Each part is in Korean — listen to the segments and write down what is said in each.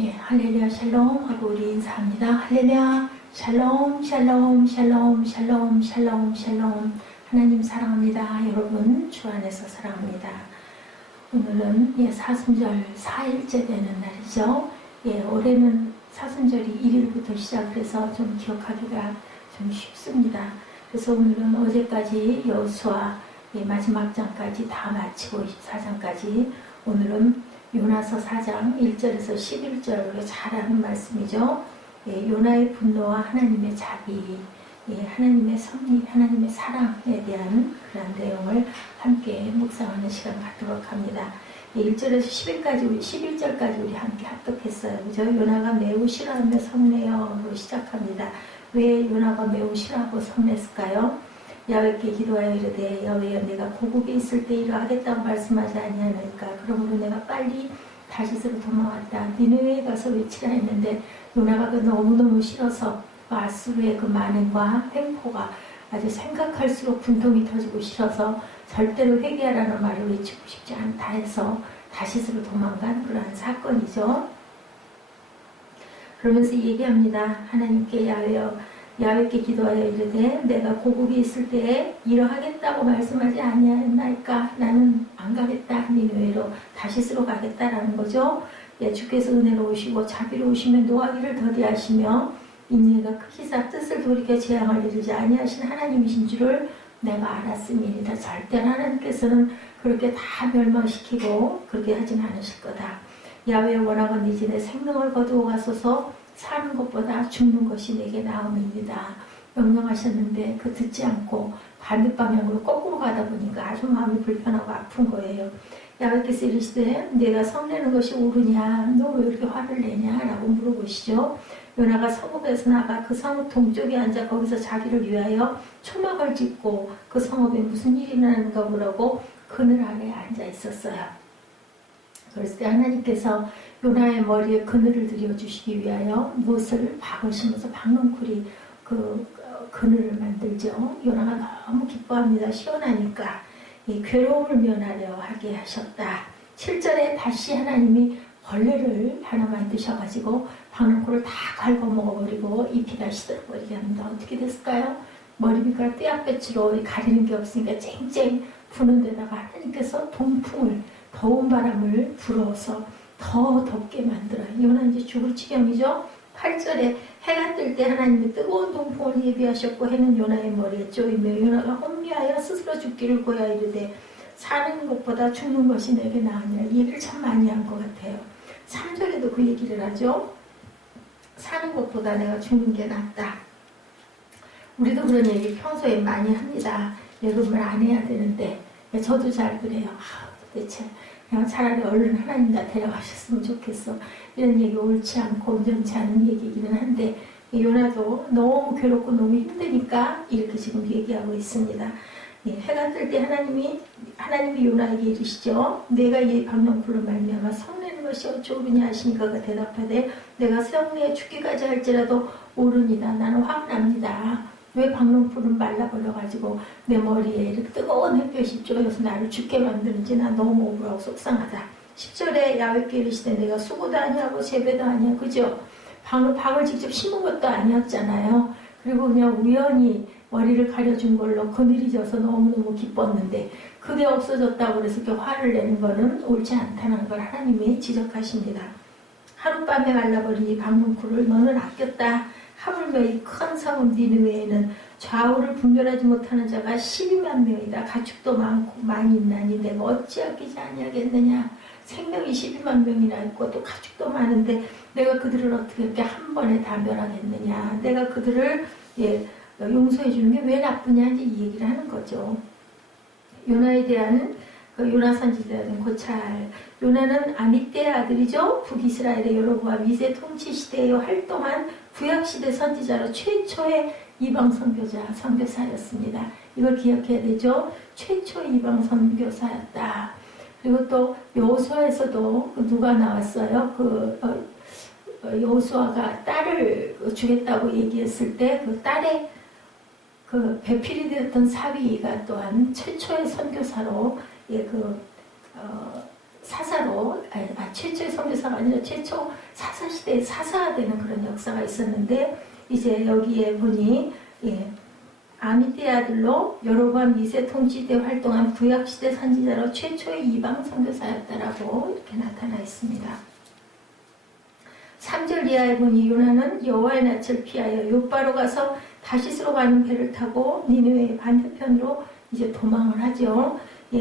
예, 할렐루야 샬롬 하고 우리 인사합니다. 할렐루야 샬롬 샬롬 샬롬 샬롬 샬롬 샬롬. 하나님 사랑합니다. 여러분 주 안에서 사랑합니다. 오늘은 사순절 4일째 되는 날이죠. 올해는 사순절이 1일부터 시작해서 좀 기억하기가 좀 쉽습니다. 그래서 오늘은 어제까지 여호수아 마지막 장까지 다 마치고 24장까지, 오늘은 요나서 4장 1절에서 11절로 잘 아는 말씀이죠. 요나의 분노와 하나님의 자비, 하나님의 섭리, 하나님의 사랑에 대한 그런 내용을 함께 묵상하는 시간 갖도록 합니다. 1절에서 11절까지 우리 함께 합독했어요. 그죠? 요나가 매우 싫어하며 성내어로 시작합니다. 왜 요나가 매우 싫어하고 성냈을까요? 야훼께 기도하여 이르되 여호와여 내가 고국에 있을 때 이러하겠다고 말씀하지 아니하나이까. 그러므로 내가 빨리 다시스로 도망왔다. 니느웨에 가서 외치라 했는데 요나가 그 너무너무 싫어서 아수르의 그 만행과 횡포가 아주 생각할수록 분통이 터지고 싫어서 절대로 회개하라는 말을 외치고 싶지 않다 해서 다시스로 도망간 그러한 사건이죠. 그러면서 얘기합니다. 하나님께 야훼께 기도하여 이르되 내가 고국에 있을 때에 이러하겠다고 말씀하지 아니하나이까. 나는 안 가겠다. 니느웨로 다시스로 가겠다라는 거죠. 주께서 은혜로우시고 자비로우시면 노하기를 더디하시며 인내가 크시사 뜻을 돌이켜 재앙을 이루지 아니하신 하나님이신 줄을 내가 알았음이니이다. 절대로 하나님께서는 그렇게 다 멸망시키고 그렇게 하진 않으실 거다. 야훼 원하건대 이제 내 생명을 거두어 가소서. 사는 것보다 죽는 것이 내게 나음입니다. 명령하셨는데 그 듣지 않고 반대방향으로 거꾸로 가다 보니까 아주 마음이 불편하고 아픈 거예요. 야훼께서 이르시되 내가 성내는 것이 옳으냐, 너 왜 이렇게 화를 내냐 라고 물어보시죠. 요나가 성읍에서 나가 그 성읍 동쪽에 앉아 거기서 자기를 위하여 초막을 짓고 그 성읍에 무슨 일이 일어나는가 보라고 그늘 아래에 앉아 있었어요. 그랬을 때 하나님께서 요나의 머리에 그늘을 들여주시기 위하여 못을 박으시면서 박넝쿨이 그 그늘을 만들죠. 요나가 너무 기뻐합니다. 시원하니까. 괴로움을 면하려 하게 하셨다. 7절에 다시 하나님이 벌레를 하나 만드셔가지고 박넝쿨을 다 갉아먹어버리고 잎이 다 시들어버리게 합니다. 어떻게 됐을까요? 머리빗가락 떼약볕으로 가리는 게 없으니까 쨍쨍 부는 데다가 하나님께서 동풍을, 더운 바람을 불어서 더 덥게 만들어요. 요나는 이제 죽을 지경이죠. 8절에 해가 뜰 때 하나님이 뜨거운 동풍을 예비하셨고 해는 요나의 머리에 쪼이며 요나가 혼미하여 스스로 죽기를 고하여 이르되 사는 것보다 죽는 것이 내게 나으니라. 이 얘기를 참 많이 한 것 같아요. 3절에도 그 얘기를 하죠. 사는 것보다 내가 죽는 게 낫다. 우리도 그런 얘기 평소에 많이 합니다. 여러분 안 해야 되는데 저도 잘 그래요. 도대체 그냥 차라리 얼른 하나님 나 데려가셨으면 좋겠어. 이런 얘기 옳지 않고 온전치 않은 얘기이기는 한데 요나도 너무 괴롭고 너무 힘드니까 이렇게 지금 얘기하고 있습니다. 해가 뜰 때 하나님이 요나에게 이르시죠. 내가 이 박넝쿨로 말미암아 성내는 것이 어찌 옳으냐 하시니까 그가 대답하되 내가 성내에 죽기까지 할지라도 옳으니라. 나는 화납니다. 왜 박넝쿨은 말라버려가지고 내 머리에 이렇게 뜨거운 햇볕이 쪼여서 나를 죽게 만드는지 난 너무 억울하고 속상하다. 10절에 야훼께 이르시되 내가 수고도 아니하고 재배도 아니야. 그죠? 박을 직접 심은 것도 아니었잖아요. 그리고 그냥 우연히 머리를 가려준 걸로 그늘이 져서 너무너무 기뻤는데 그게 없어졌다고 그래서 이렇게 화를 내는 거는 옳지 않다는 걸 하나님이 지적하십니다. 하룻밤에 말라버린 이 박넝쿨을 너는 아꼈다. 하물며 이 큰 성읍 니느웨에는 좌우를 분별하지 못하는 자가 12만 명이다. 가축도 많이 있나니 내가 어찌 아끼지 아니하겠느냐. 생명이 12만 명이나 있고 또 가축도 많은데 내가 그들을 어떻게 이렇게 한 번에 다 멸하겠느냐. 내가 그들을 용서해 주는 게 왜 나쁘냐 이제 이 얘기를 하는 거죠. 요나에 대한 요나 선지자에 대한 고찰. 요나는 아미떼의 아들이죠. 북이스라엘의 여로보암 2세 통치 시대에 활동한 구약시대 선지자로 최초의 이방 선교사였습니다. 이걸 기억해야 되죠. 최초 이방 선교사였다. 그리고 또 여호수아에서도 누가 나왔어요? 여호수아가 딸을 주겠다고 얘기했을 때 그 딸의 그 배필이 되었던 사위가 또한 최초의 선교사로 사사로, 최초의 선교사가 아니라 최초 사사시대에 사사가 되는 그런 역사가 있었는데, 이제 여기에 보니, 아미떼 아들로 여로보암 2세 통치 때 활동한 구약시대 선지자로 최초의 이방 선교사였다라고 이렇게 나타나 있습니다. 3절 이하에 보니 요나는 여호와의 낯을 피하여 욥바로 가서 다시스로 가는 배를 타고 니느웨의 반대편으로 이제 도망을 하죠.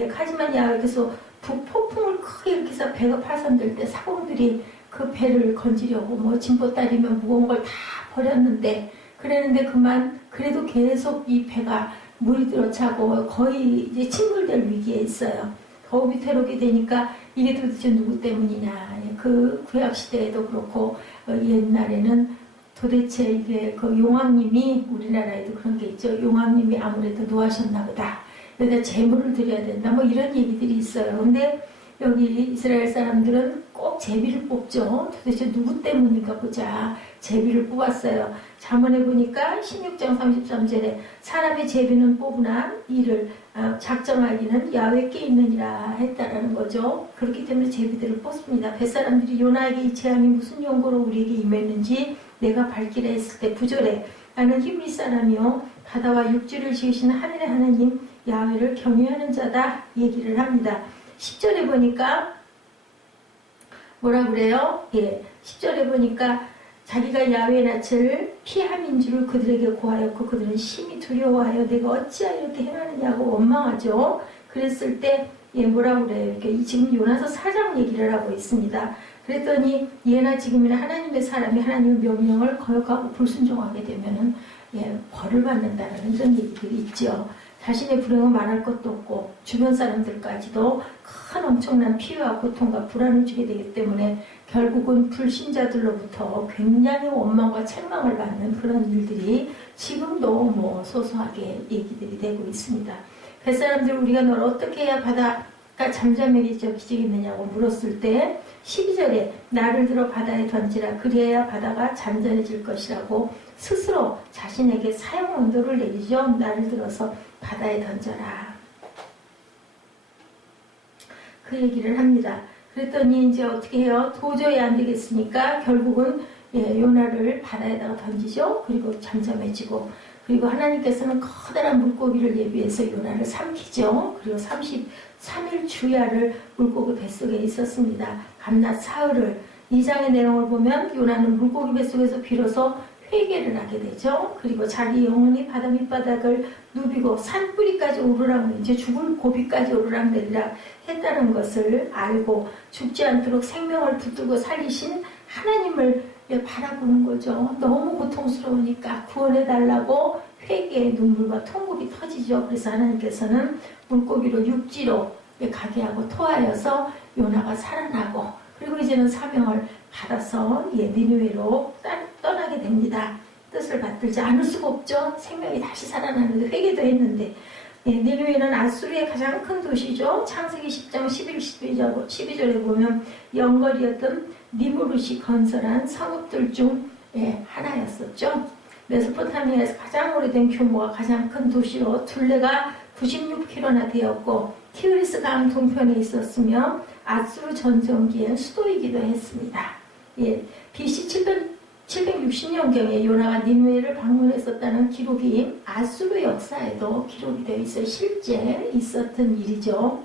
하지만 야훼께서 북폭풍을 크게 일으켜서 배가 파손될 때 사공들이 그 배를 건지려고 뭐 진보다리면 무거운 걸 다 버렸는데, 그랬는데 그만 그래도 계속 이 배가 물이 들어차고 거의 이제 침몰될 위기에 있어요. 더욱 위태롭게 되니까 이게 도대체 누구 때문이냐. 그 구약시대에도 그렇고 옛날에는 도대체 이게 그 용왕님이, 우리나라에도 그런 게 있죠. 용왕님이 아무래도 노하셨나 보다. 여기다 제물을 드려야 된다. 뭐 이런 얘기들이 있어요. 근데 여기 이스라엘 사람들은 꼭 제비를 뽑죠. 도대체 누구 때문인가 보자. 제비를 뽑았어요. 잠언에 보니까 16장 33절에 사람의 제비는 뽑으나 이를 작정하기는 야훼께 있느니라 했다라는 거죠. 그렇기 때문에 제비들을 뽑습니다. 뱃사람들이 요나에게 이 재앙이 무슨 용고로 우리에게 임했는지 내가 밝히라 했을 때 9절에 나는 히브리 사람이요 바다와 육지를 지으시는 하늘의 하나님 야훼를 경외하는 자다 얘기를 합니다. 10절에 보니까 뭐라 그래요? 10절에 보니까 자기가 야훼의 낯을 피함인 줄을 그들에게 고하였고 그들은 심히 두려워하여 내가 어찌하여 이렇게 행하느냐고 원망하죠. 그랬을 때 뭐라 그래요? 이렇게 지금 요나서 4장 얘기를 하고 있습니다. 그랬더니 예나 지금이나 하나님의 사람이 하나님의 명령을 거역하고 불순종하게 되면은 벌을 받는다는 이런 얘기들이 있죠. 자신의 불행은 말할 것도 없고 주변 사람들까지도 큰 엄청난 피해와 고통과 불안을 주게 되기 때문에 결국은 불신자들로부터 굉장히 원망과 책망을 받는 그런 일들이 지금도 뭐 소소하게 얘기들이 되고 있습니다. 뱃사람들 우리가 널 어떻게 해야 바다가 잠잠해지겠느냐고 물었을 때 12절에 나를 들어 바다에 던지라 그리해야 바다가 잠잠해질 것이라고 스스로 자신에게 사형 언도를 내리죠. 나를 들어서 바다에 던져라. 그 얘기를 합니다. 그랬더니 이제 어떻게 해요? 도저히 안 되겠으니까 결국은 요나를 바다에다가 던지죠. 그리고 잠잠해지고, 그리고 하나님께서는 커다란 물고기를 예비해서 요나를 삼키죠. 그리고 33일 주야를 물고기 뱃속에 있었습니다. 밤낮 사흘을. 2장의 내용을 보면 요나는 물고기 뱃속에서 비로소 회개를 하게 되죠. 그리고 자기 영혼이 바다 밑바닥을 누비고 산뿌리까지 오르락, 이제 죽을 고비까지 오르락 내리락 했다는 것을 알고 죽지 않도록 생명을 붙들고 살리신 하나님을 바라보는 거죠. 너무 고통스러우니까 구원해달라고 회개의 눈물과 통곡이 터지죠. 그래서 하나님께서는 물고기로 육지로 가게 하고 토하여서 요나가 살아나고, 그리고 이제는 사명을 받아서 니느웨로 떠나게 됩니다. 뜻을 받들지 않을 수가 없죠. 생명이 다시 살아나는데 회개도 했는데. 니느웨는 아수르의 가장 큰 도시죠. 창세기 10장 12절에 보면 영걸이었던 니무롯이 건설한 성읍들 중 하나였었죠. 메소포타미아에서 가장 오래된 규모가 가장 큰 도시로 둘레가 96km나 되었고 티그리스 강 동편에 있었으며 아수르 전성기의 수도이기도 했습니다. BC 760년경에 요나가 니느웨를 방문했었다는 기록이 아수르 역사에도 기록이 되어 있어요. 실제 있었던 일이죠.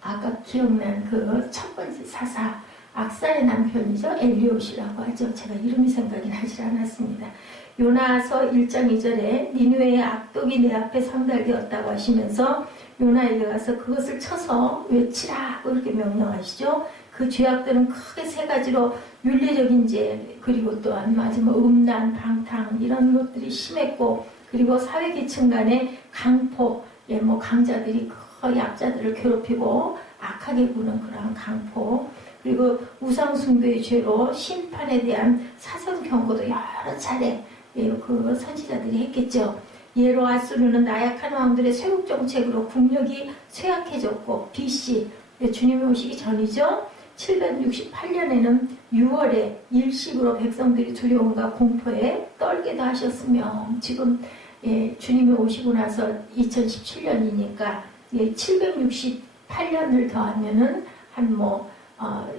아까 기억난 그 첫 번째 사사 악사의 남편이죠. 엘리옷이라고 하죠. 제가 이름이 생각이 나지 않았습니다. 요나서 1장 2절에 니느웨의 악독이 내 앞에 상달되었다고 하시면서 요나에게 가서 그것을 쳐서 외치라고 이렇게 명령하시죠. 그 죄악들은 크게 세 가지로 윤리적인 죄, 그리고 또한 마지막 음란, 방탕 이런 것들이 심했고, 그리고 사회계층 간의 강포, 뭐 강자들이 그 약자들을 괴롭히고 악하게 구는 그런 강포, 그리고 우상숭배의 죄로 심판에 대한 사선 경고도 여러 차례 그 선지자들이 했겠죠. 예로 아수르는 나약한 왕들의 쇄국 정책으로 국력이 쇠약해졌고, BC 주님이 오시기 전이죠. 768년에는 6월에 일식으로 백성들이 두려움과 공포에 떨게도 하셨으며, 지금 주님이 오시고 나서 2017년이니까 768 8년을 더하면은 한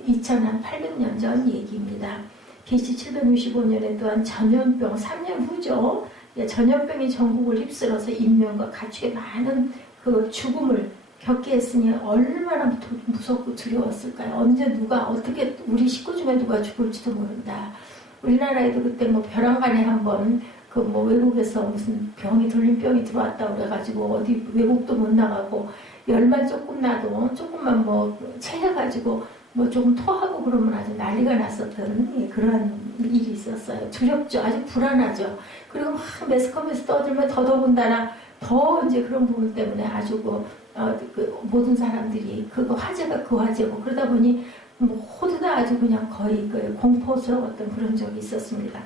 2008년 전 얘기입니다. BC 765년에 또한 전염병 3년 후죠. 전염병이 전국을 휩쓸어서 인명과 가축의 많은 그 죽음을 겪게 했으니 얼마나 무섭고 두려웠을까요? 언제 누가 어떻게 우리 식구 중에 누가 죽을지도 모른다. 우리나라에도 그때 벼랑간에 한번 외국에서 무슨 돌림병이 들어왔다고 그래가지고 어디 외국도 못 나가고 열만 조금 나도 조금만 체해가지고 조금 토하고 그러면 아주 난리가 났었던 그러한 일이 있었어요. 두렵죠. 아주 불안하죠. 그리고 막 매스컴에서 떠들면 더더군다나 더 이제 그런 부분 때문에 아주 모든 사람들이 화제가 그 화제고 그러다 보니 모두 다 아주 그냥 거의 공포스러웠던 그런 적이 있었습니다.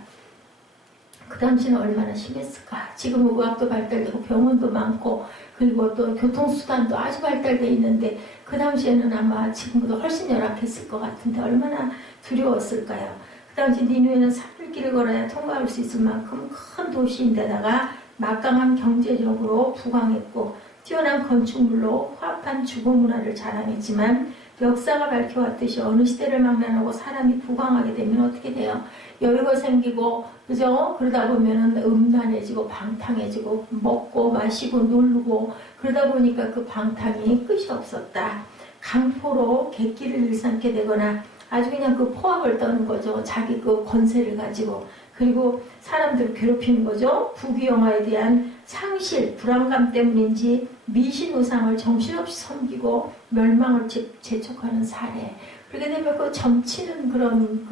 그 당시는 얼마나 심했을까. 지금 의학도 발달되고 병원도 많고 그리고 또 교통수단도 아주 발달되어 있는데 그 당시에는 아마 지금보다 훨씬 열악했을 것 같은데 얼마나 두려웠을까요. 그 당시 니누에는 산불길을 걸어야 통과할 수 있을 만큼 큰 도시인데다가 막강한 경제력으로 부강했고 뛰어난 건축물로 화합한 주거 문화를 자랑했지만 역사가 밝혀왔듯이 어느 시대를 망라하고 사람이 부강하게 되면 어떻게 돼요? 여유가 생기고 그죠? 그러다 보면은 음란해지고 방탕해지고 먹고 마시고 놀고 그러다 보니까 그 방탕이 끝이 없었다. 강포로 객기를 일삼게 되거나 아주 그냥 포악을 떠는 거죠. 자기 권세를 가지고 그리고 사람들을 괴롭히는 거죠. 부귀영화에 대한 상실, 불안감 때문인지 미신우상을 정신없이 섬기고 멸망을 재촉하는 사례. 그렇게 되면 점치는 그런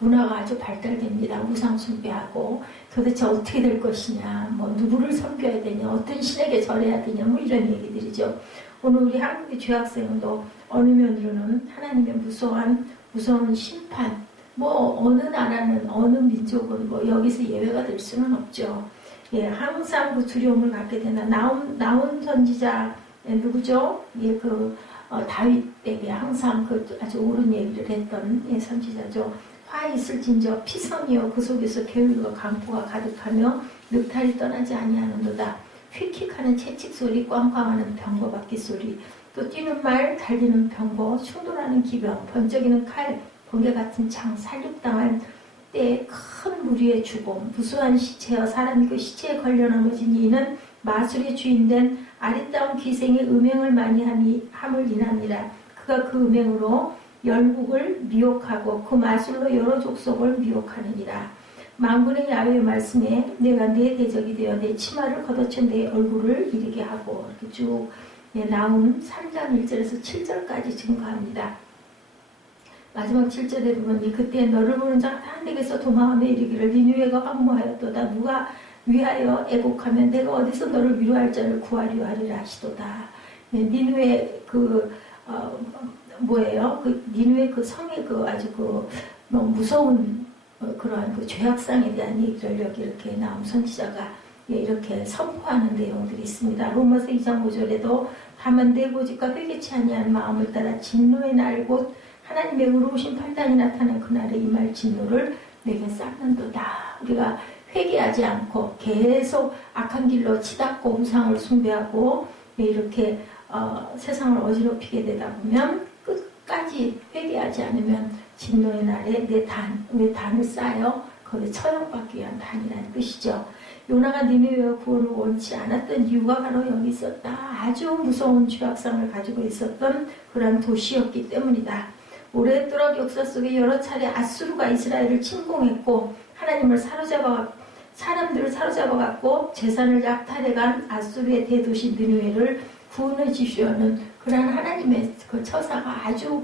문화가 아주 발달됩니다. 우상 숭배하고 도대체 어떻게 될 것이냐, 누구를 섬겨야 되냐, 어떤 신에게 절해야 되냐, 이런 얘기들이죠. 오늘 우리 한국의 죄학생도 어느 면으로는 하나님의 무서운 심판, 어느 나라는 어느 민족은 여기서 예외가 될 수는 없죠. 예, 항상 두려움을 갖게 된다. 나온 선지자 누구죠? 다윗에게 항상 아주 옳은 얘기를 했던 선지자죠. 화 있을진저 피성이여 그 속에서 계율과 강포가 가득하며 늑탈이 떠나지 아니하는도다. 휙휙하는 채찍 소리, 꽝꽝하는 병거 바퀴 소리, 또 뛰는 말, 달리는 병거, 충돌하는 기병, 번쩍이는 칼, 번개 같은 창, 살육당한 때에 큰 무리의 죽음, 무수한 시체여 사람이 그 시체에 걸려 넘어지니 이는 마술의 주인된 아리따운 기생의 음행을 많이 함을 인하니라. 그가 그 음행으로 열국을 미혹하고 그 마술로 여러 족속을 미혹하느니라. 만군의 야훼의 말씀에 내가 내 대적이 되어 내 치마를 걷어쳐 내 얼굴을 이르게 하고 이렇게 쭉 나온 3장 1절에서 7절까지 증거합니다. 마지막 7절에 보면 그때 너를 보는 자 한 댁에서 도망하며 이르기를 니느웨가 황무하였도다. 누가 위하여 애곡하면 내가 어디서 너를 위로할 자를 구하려 하리라 하시도다. 니느웨 니느웨 성의 아주 너무 무서운 그러한 죄악상에 대한 얘기를 여기 이렇게 나온 선지자가 이렇게 선포하는 내용들이 있습니다. 로마서 2장 5절에도 다만 내 고집과 회개치 아니한 마음을 따라 진노의 날 곧 하나님의 의로우신 판단이 나타난 그날에 임할 진노를 내게 쌓는도다. 우리가 회개하지 않고 계속 악한 길로 치닫고 우상을 숭배하고 이렇게 세상을 어지럽히게 되다 보면 끝까지 회개하지 않으면 진노의 날에 내 단을 쌓여 거기에 처형받기 위한 단이라는 뜻이죠. 요나가 니느웨의 구원을 원치 않았던 이유가 바로 여기 있었다. 아주 무서운 죄악상을 가지고 있었던 그러한 도시였기 때문이다. 오랫도록 역사 속에 여러 차례 아수르가 이스라엘을 침공했고 하나님을 사람들을 사로잡아갖고 재산을 약탈해간 아수르의 대도시 니느웨를 구원해 주시려는 그러한 하나님의 처사가 아주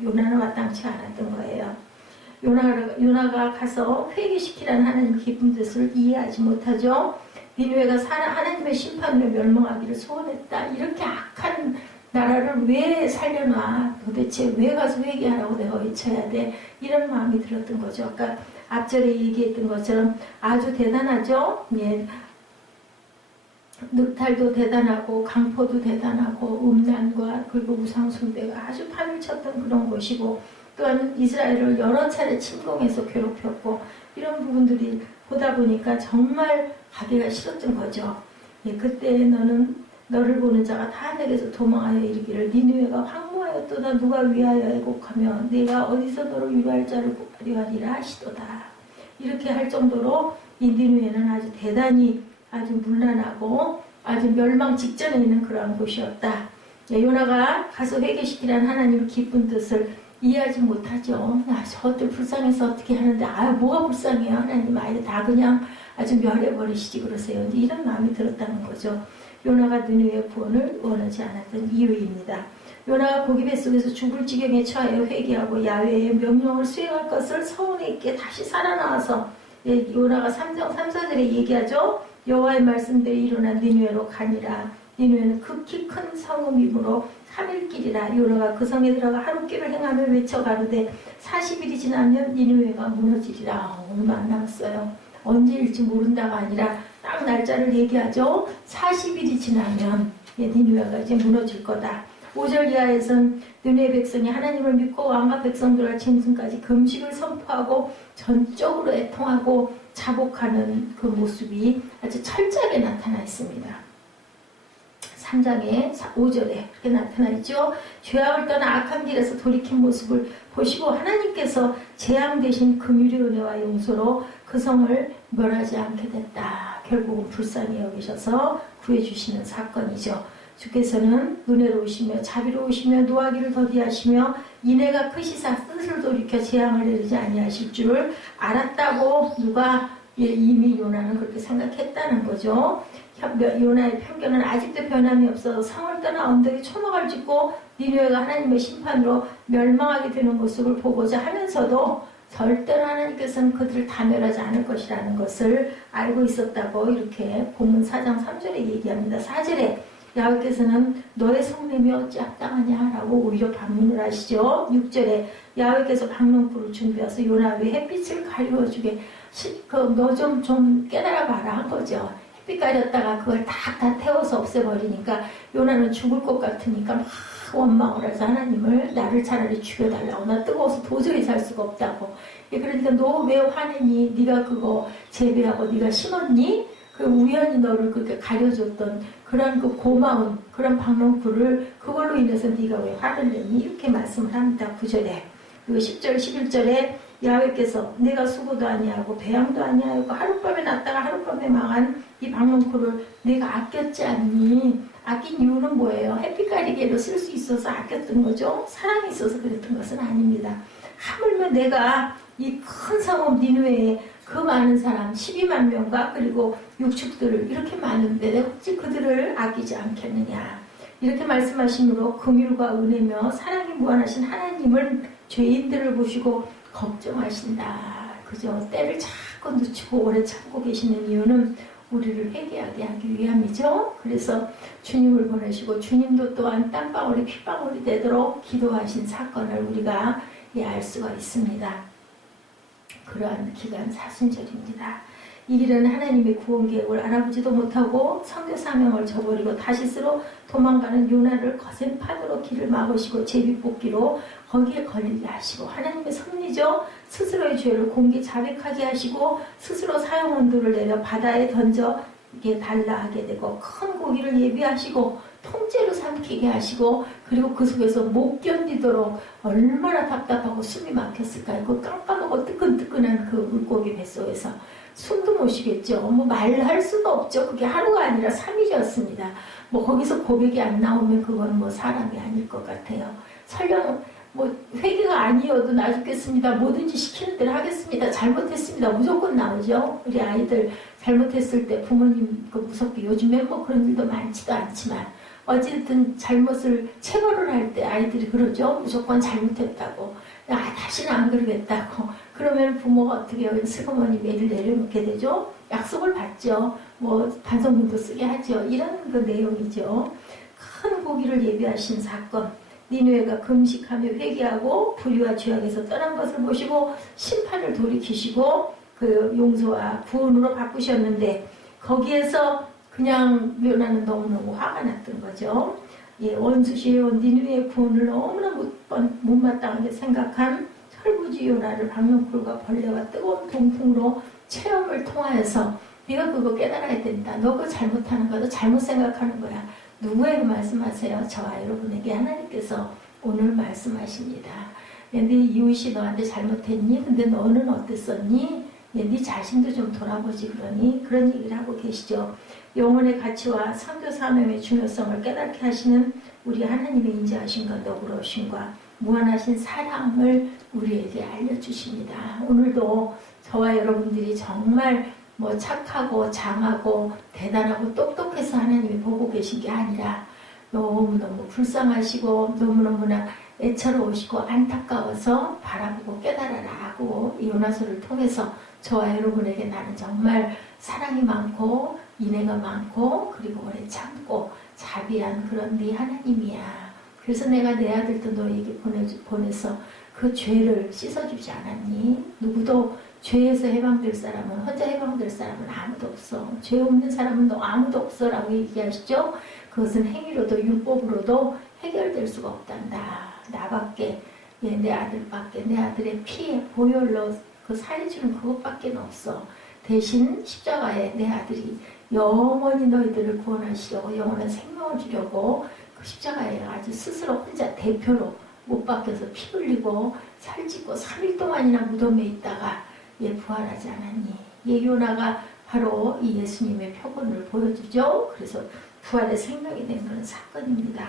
요나는 마땅치 않았던 거예요. 요나가 가서 회개시키라는 하나님 깊은 뜻을 이해하지 못하죠. 니느웨가 하나님의 심판으로 멸망하기를 소원했다. 이렇게 악한 나라를 왜 살려놔? 도대체 왜 가서 회개하라고 내가 외쳐야 돼? 이런 마음이 들었던 거죠. 아까 앞절에 얘기했던 것처럼 아주 대단하죠. 예. 늑탈도 대단하고 강포도 대단하고 음란과 그리고 우상숭배가 아주 판을 쳤던 그런 곳이고 또한 이스라엘을 여러 차례 침공해서 괴롭혔고 이런 부분들이 보다 보니까 정말 가기가 싫었던 거죠. 예, 그때 너는 너를 보는 자가 다 내게서 도망하여 이르기를 니느웨가 황무하였도다 누가 위하여 애곡하며 내가 어디서 너를 위로할 자를 구하리라 하시도다. 이렇게 할 정도로 이 니느웨는 아주 대단히 아주 문란하고 아주 멸망 직전에 있는 그러한 곳이었다. 요나가 가서 회개시키라는 하나님의 기쁜 뜻을 이해하지 못하죠. 저것들 불쌍해서 어떻게 하는데 뭐가 불쌍해요. 하나님 아예 다 그냥 아주 멸해버리시지 그러세요. 이런 마음이 들었다는 거죠. 요나가 느느웨의 구원을 원하지 않았던 이유입니다. 요나가 고기 뱃속에서 죽을 지경에 처하여 회개하고 야훼의 명령을 수행할 것을 서운해 있게 다시 살아나와서 요나가 3장 3, 4절에 얘기하죠. 여호와의 말씀대로 일어나 니느웨로 가니라. 니느웨는 극히 큰 성읍이므로 3일길이라. 요나가 그 성에 들어가 하룻길을 행하며 외쳐 가로되 40일이 지나면 니느웨가 무너지리라. 얼마 안 남았어요. 언제일지 모른다가 아니라 딱 날짜를 얘기하죠. 40일이 지나면 니느웨가 이제 무너질 거다. 5절 이하에선 느느웨 백성이 하나님을 믿고 왕과 백성들과 짐승까지 금식을 선포하고 전적으로 애통하고 자복하는 그 모습이 아주 철저하게 나타나 있습니다. 3장의 5절에 그렇게 나타나 있죠. 죄악을 떠나 악한 길에서 돌이킨 모습을 보시고 하나님께서 재앙 대신 긍휼의 은혜와 용서로 그 성을 멸하지 않게 됐다. 결국은 불쌍히 여기셔서 구해주시는 사건이죠. 주께서는 은혜로우시며 자비로우시며 노하기를 더디하시며 인애가 크시사 뜻을 돌이켜 재앙을 내리지 아니하실 줄을 알았다고 누가 이미 요나는 그렇게 생각했다는 거죠. 요나의 편견은 아직도 변함이 없어 성을 떠나 언덕에 초막을 짓고 니느웨가 하나님의 심판으로 멸망하게 되는 모습을 보고자 하면서도 절대로 하나님께서는 그들을 다 멸하지 않을 것이라는 것을 알고 있었다고 이렇게 본문 4장 3절에 얘기합니다. 4절에 야훼께서는 너의 성냄이 어찌 합당하냐 라고 오히려 반문을 하시죠. 6절에 야훼께서 박농쿨을 준비해서 요나 왜 햇빛을 가려주게 너 좀 깨달아봐라 한 거죠. 햇빛 가렸다가 그걸 다 태워서 없애버리니까 요나는 죽을 것 같으니까 막 원망을 해서 하나님을 나를 차라리 죽여달라고. 나 뜨거워서 도저히 살 수가 없다고. 그러니까 너 왜 화내니? 네가 그거 재배하고 네가 심었니? 그 우연히 너를 그렇게 가려줬던 그런 그 고마운 그런 박농쿨을 그걸로 인해서 네가 왜 화를 내니? 이렇게 말씀을 합니다. 9절에. 그리고 10절 11절에 야훼께서 내가 수고도 아니하고 배양도 아니하고 하룻밤에 났다가 하룻밤에 망한 이 박농쿨을 내가 아꼈지 않니? 아낀 이유는 뭐예요? 햇빛 가리개로 쓸 수 있어서 아꼈던 거죠. 사랑이 있어서 그랬던 것은 아닙니다. 하물며 내가 이 큰 성읍 니느웨에 그 많은 사람 12만 명과 그리고 육축들을 이렇게 많은데 내가 어찌 그들을 아끼지 않겠느냐. 이렇게 말씀하심으로 긍휼과 은혜며 사랑이 무한하신 하나님을 죄인들을 보시고 걱정하신다. 그죠? 때를 자꾸 늦추고 오래 참고 계시는 이유는 우리를 회개하게 하기 위함이죠. 그래서 주님을 보내시고 주님도 또한 땀방울이 핏방울이 되도록 기도하신 사건을 우리가 알 수가 있습니다. 그러한 기간 사순절입니다. 이 길은 하나님의 구원 계획을 알아보지도 못하고 선교 사명을 저버리고 다시스로 도망가는 요나를 거센 파도로 길을 막으시고 제비뽑기로 거기에 걸리게 하시고 하나님의 섭리죠. 스스로의 죄를 공기 자백하게 하시고 스스로 사형 언도를 내려 바다에 던져 달라 하게 되고 큰 고기를 예비하시고 통째로 삼키게 하시고 그리고 그 속에서 못 견디도록 얼마나 답답하고 숨이 막혔을까요? 그 깜깜하고 뜨끈뜨끈한 그 물고기 뱃속에서 숨도 못 쉬겠죠. 뭐 말할 수도 없죠. 그게 하루가 아니라 3일이었습니다. 뭐 거기서 고백이 안 나오면 그건 뭐 사람이 아닐 것 같아요. 설령 뭐 회개가 아니어도 나 죽겠습니다. 뭐든지 시키는 대로 하겠습니다. 잘못했습니다. 무조건 나오죠. 우리 아이들 잘못했을 때 부모님 그 무섭게 요즘에 뭐 그런 일도 많지도 않지만 어쨌든 잘못을 체벌을 할 때 아이들이 그러죠. 무조건 잘못했다고. 다시는 안 그러겠다고. 그러면 부모가 어떻게 해요? 슬그머니 매를 내려놓게 되죠. 약속을 받죠. 뭐 반성문도 쓰게 하죠. 이런 그 내용이죠. 큰 고기를 예비하신 사건. 니느웨가 금식하며 회개하고 불의와 죄악에서 떠난 것을 보시고 심판을 돌이키시고 그 용서와 구원으로 바꾸셨는데 거기에서 그냥 요나는 너무너무 화가 났던 거죠. 원수시에온 니느웨의 구원을 너무나 못마땅하게 생각한 철부지 요나를 박농쿨과 벌레와 뜨거운 동풍으로 체험을 통하여서 네가 그거 깨달아야 된다. 너 그거 잘못하는 거야. 너 잘못 생각하는 거야. 누구에게 말씀하세요? 저와 여러분에게 하나님께서 오늘 말씀하십니다. 네 이웃이 너한테 잘못했니? 근데 너는 어땠었니? 네 자신도 좀 돌아보지 그러니 그런 얘기를 하고 계시죠. 영혼의 가치와 선교 사명의 중요성을 깨닫게 하시는 우리 하나님의 인자하심과 너그러우심과 무한하신 사랑을 우리에게 알려주십니다. 오늘도 저와 여러분들이 정말 뭐 착하고 장하고 대단하고 똑똑해서 하나님이 보고 계신 게 아니라 너무너무 불쌍하시고 너무너무나 애처로우시고 안타까워서 바라보고 깨달아라 하고 이 요나서를 통해서 저와 여러분에게 나는 정말 사랑이 많고 인애가 많고 그리고 오래 참고 자비한 그런 네 하나님이야. 그래서 내가 내 아들도 너에게 보내서 그 죄를 씻어주지 않았니? 누구도 죄에서 해방될 사람은 혼자 해방될 사람은 아무도 없어. 죄 없는 사람은 너 아무도 없어 라고 얘기하시죠. 그것은 행위로도 율법으로도 해결될 수가 없단다. 나밖에 내 아들밖에 내 아들의 피에 보혈로 그 사해주는 그것밖에 없어. 대신 십자가에 내 아들이 영원히 너희들을 구원하시려고 영원한 생명을 주려고 그 십자가에 아주 스스로 혼자 대표로 못 박혀서 피 흘리고 살찌고 3일 동안이나 무덤에 있다가 부활하지 않았니? 요나가 바로 이 예수님의 표본을 보여주죠. 그래서 부활의 생명이 된 그런 사건입니다.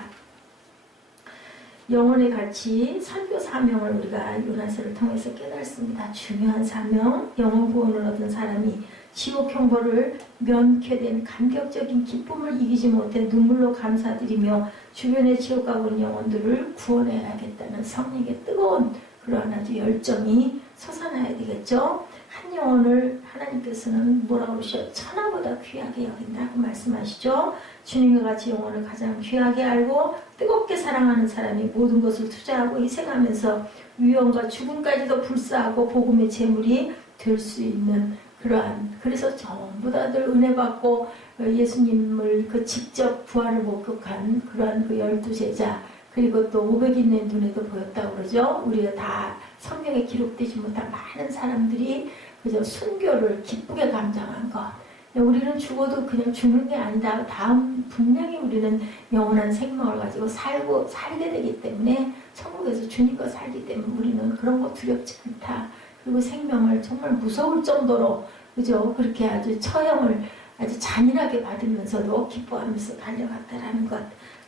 영혼의 가치, 선교 사명을 우리가 요나서를 통해서 깨달습니다. 중요한 사명, 영혼 구원을 얻은 사람이 지옥 형벌을 면케된 감격적인 기쁨을 이기지 못해 눈물로 감사드리며 주변의 지옥 가본 영혼들을 구원해야겠다는 성령의 뜨거운 그러한 아주 열정이 솟아나야 되겠죠. 한 영혼을 하나님께서는 뭐라고 그러셔? 천하보다 귀하게 여긴다고 말씀하시죠. 주님과 같이 영혼을 가장 귀하게 알고 뜨겁게 사랑하는 사람이 모든 것을 투자하고 희생하면서 위험과 죽음까지도 불사하고 복음의 제물이 될 수 있는 그러한, 그래서 전부 다들 은혜 받고 예수님을 그 직접 부활을 목격한 그러한 그 12제자, 그리고 또 500인의 눈에도 보였다고 그러죠. 우리가 다 성경에 기록되지 못한 많은 사람들이 그저 순교를 기쁘게 감당한 것. 우리는 죽어도 그냥 죽는 게 아니다. 다음 분명히 우리는 영원한 생명을 가지고 살게 되기 때문에 천국에서 주님과 살기 때문에 우리는 그런 거 두렵지 않다. 그리고 생명을 정말 무서울 정도로 그죠? 그렇게 아주 처형을 아주 잔인하게 받으면서도 기뻐하면서 달려갔다라는 것.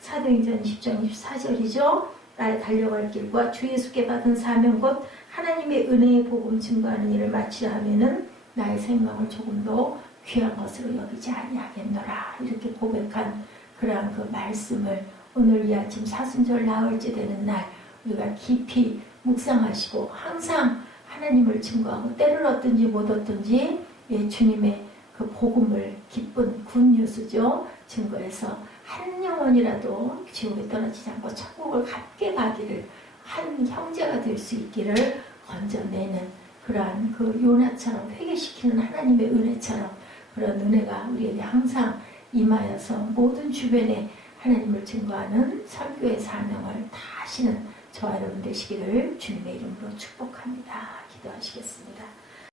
사도행전 10장 24절이죠. 나의 달려갈 길과 주 예수께 받은 사명 곧 하나님의 은혜의 복음 증거하는 일을 마치려 하면은 나의 생명을 조금도 귀한 것으로 여기지 아니하겠노라. 이렇게 고백한 그러한 그 말씀을 오늘 이 아침 사순절 나흘째 되는 날 우리가 깊이 묵상하시고 항상 하나님을 증거하고 때를 얻든지 못 얻든지 주님의 그 복음을 기쁜 굿뉴스죠. 증거해서 한 영혼이라도 지옥에 떨어지지 않고 천국을 함께 가기를 한 형제가 될 수 있기를 건져내는 그러한 그 요나처럼 회개시키는 하나님의 은혜처럼 그런 은혜가 우리에게 항상 임하여서 모든 주변에 하나님을 증거하는 선교의 사명을 다 하시는 저와 여러분 되시기를 주님의 이름으로 축복합니다. 기도하시겠습니다.